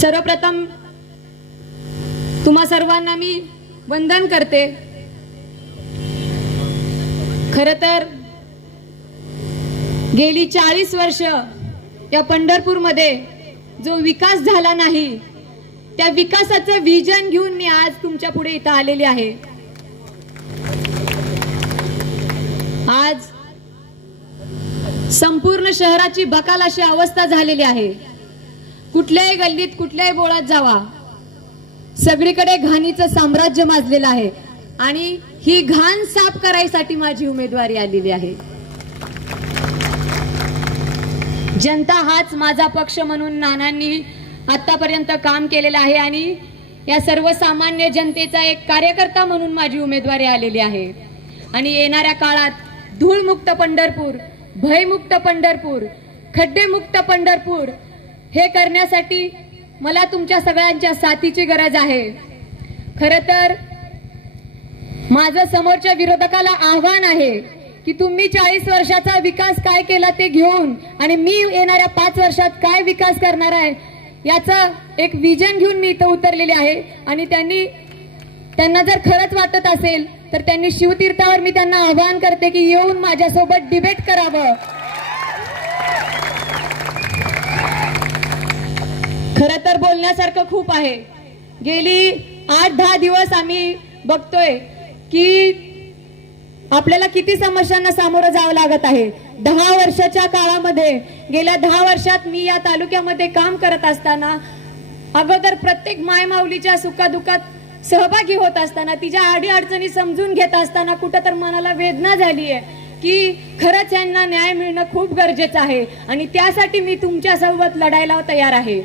सर्वप्रथम तुम्हा सर्वांना मी वंदन करते खर गेली चाळीस वर्ष या पंढरपूरमध्ये जो विकास झाला नाही त्या विकासाचं विजन घेऊन मी आज तुमच्या पुढे इथं आलेली आहे आज संपूर्ण शहराची बकाल अशी अवस्था झालेली आहे कुठल्याही गल्लीत कुठल्याही बोळात जावा सगळीकडे घाणीचं साम्राज्य माजलेलं आहे आणि ही घाण साफ करायसाठी माझी उमेदवारी आलेली आहे जनता हाच माझा पक्ष म्हणून नानांनी आतापर्यंत काम केलेलं आहे आणि या सर्वसामान्य जनतेचा एक कार्यकर्ता म्हणून माझी उमेदवारी आलेली आहे आणि येणाऱ्या काळात धूळमुक्त पंढरपूर भयमुक्त पंढरपूर खड्डेमुक्त पंढरपूर हे करण्यासाठी मला तुमच्या सगळ्यांच्या साथीची गरज आहे खरं तर माझं समोरच्या विरोधकाला आव्हान आहे की तुम्ही चाळीस वर्षाचा विकास काय केला ते घेऊन आणि मी येणाऱ्या पाच वर्षात काय विकास करणार आहे याचा एक विजन घेऊन मी इथं उतरलेले आहे आणि त्यांनी त्यांना जर खरंच वाटत असेल तर त्यांनी शिवतीर्थावर मी त्यांना आव्हान करते की येऊन माझ्यासोबत डिबेट करावं खर तर बोलण्यासारखं खूप आहे गेली आठ दहा दिवस आम्ही बघतोय की आपल्याला किती समस्यांना सामोरं जावं लागत आहे दहा वर्षाच्या काळामध्ये गेल्या दहा वर्षात मी या तालुक्यामध्ये काम करत असताना अगोदर प्रत्येक मायमाऊलीच्या सुखादुखात सहभागी होत असताना तिच्या आडी अडचणी समजून घेत असताना कुठं तर मनाला वेदना झाली आहे की खरंच यांना न्याय मिळणं खूप गरजेचं आहे आणि त्यासाठी मी तुमच्यासोबत लढायला तयार आहे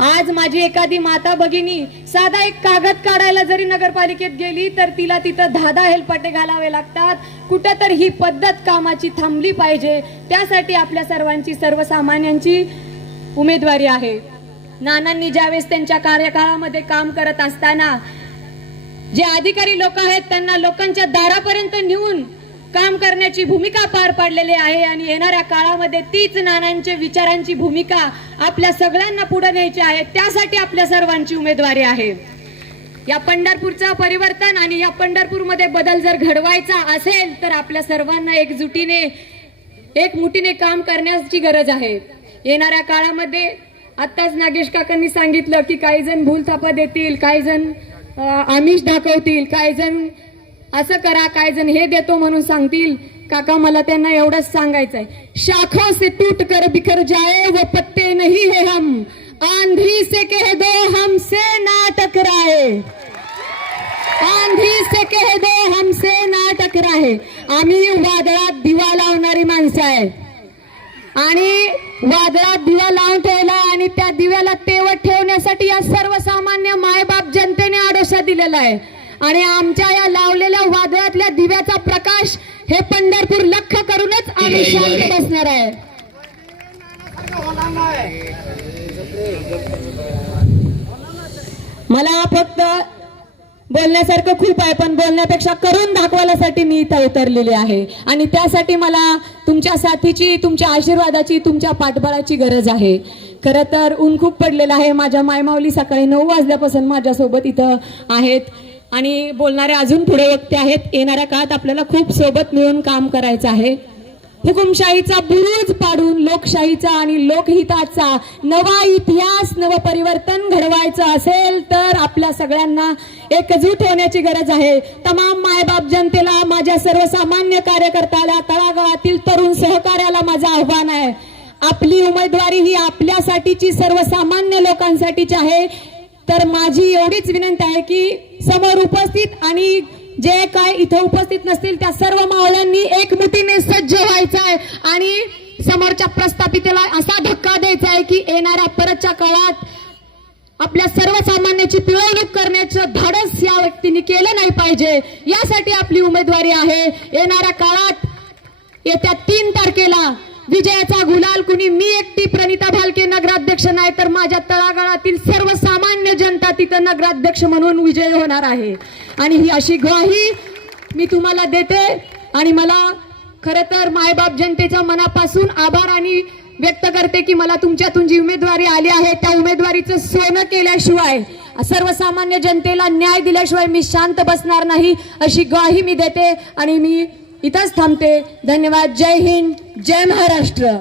आज माझी एखादी माता भगिनी साधा एक कागद काढायला जरी नगरपालिकेत गेली तर तिला तिथं धादा हेलपाटे घालावे लागतात कुठं ही पद्धत कामाची थांबली पाहिजे त्यासाठी आपल्या सर्वांची सर्वसामान्यांची उमेदवारी आहे नानांनी ज्यावेळेस त्यांच्या कार्यकाळामध्ये काम करत असताना जे अधिकारी लोक आहेत त्यांना लोकांच्या दारापर्यंत नेऊन काम करण्याची भूमिका पार पाडलेली आहे आणि येणाऱ्या काळामध्ये तीच नानांचे विचारांची भूमिका आपल्या सगळ्यांना पुढे न्यायची आहे त्यासाठी आपल्या सर्वांची उमेदवारी आहे या पंढरपूरचा परिवर्तन आणि या पंढरपूरमध्ये बदल जर घडवायचा असेल तर आपल्या सर्वांना एकजुटीने एक मुठीने काम करण्याची गरज आहे येणाऱ्या काळामध्ये आत्ताच नागेश काकांनी सांगितलं की काही जण भूलथापा देतील काही जण आमिष दाखवतील काही जण असं करा काय जण हे देतो म्हणून सांगतील काका मला त्यांना एवढंच सांगायचं आहे शाखा से टूट कर बिखर जाए व पत्ते नाही हे हम आंधी से कह दो हमसे ना टकराए आंधी से कह दो हमसे ना टकराए आम्ही वादळात दिवा लावणारी माणसं आहे आणि वादळात दिवा लावून ठेवला आणि त्या दिव्याला तेवत ठेवण्यासाठी या सर्वसामान्य मायबाप जनतेने आडोशा दिलेला आहे आणि आमच्या या लावलेल्या वादळातल्या दिव्याचा प्रकाश हे पंढरपूर लख करूनच आम्ही शांत बसणार आहे मला फक्त बोलण्यासारखं खूप आहे पण बोलण्यापेक्षा करून दाखवायलासाठी मी इथं उतरलेली आहे आणि त्यासाठी मला तुमच्या साथीची तुमच्या आशीर्वादाची तुमच्या पाठबळाची गरज आहे खरं तर ऊन खूप पडलेलं आहे माझ्या मायमावली सकाळी नऊ वाजल्यापासून माझ्यासोबत इथं आहेत आणि बोलणारे अजून पुढे व्यक्ती आहेत येणाऱ्या काळात आपल्याला खूप सोबत मिळून काम करायचं आहे हुकुमशाहीचा बुरुज पाडून लोकशाहीचा आणि लोकहिताचा नवा इतिहास नव परिवर्तन घडवायचं असेल तर आपल्या सगळ्यांना एकजूट होण्याची गरज आहे तमाम मायबाप जनतेला माझ्या सर्वसामान्य कार्यकर्त्याला तळागाळातील तरुण सहकार्याला माझं आव्हान आहे आपली उमेदवारी ही आपल्यासाठीची सर्वसामान्य लोकांसाठीची आहे तर माझी एवढीच विनंती आहे की समोर उपस्थित आणि जे काय इथे उपस्थित नसतील त्या सर्व मावळ्यांनी एक सज्ज व्हायचं आहे आणि समोरच्या प्रस्थापितेला असा धक्का द्यायचा आहे की येणाऱ्या परतच्या काळात आपल्या सर्वसामान्याची पिळवणूक करण्याचं धाडस या व्यक्तीने केलं नाही पाहिजे यासाठी आपली उमेदवारी आहे येणाऱ्या काळात येत्या तीन तारखेला विजयाचा गुलाल कुणी मी एकटी प्रणिता भालके नगराध्यक्ष नाही तर माझ्या तळागाळातील सर्व नगराध्यक्ष म्हणून विजय होणार आहे आणि ही अशी ग्वाही मी तुम्हाला देते आणि मला खरं तर मायबाप जनतेच्या मनापासून आभार आणि व्यक्त करते की मला तुमच्यातून जी उमेदवारी आली आहे त्या उमेदवारीचं सोनं केल्याशिवाय सर्वसामान्य जनतेला न्याय दिल्याशिवाय मी शांत बसणार नाही अशी ग्वाही मी देते आणि मी इथंच थांबते धन्यवाद जय हिंद जय महाराष्ट्र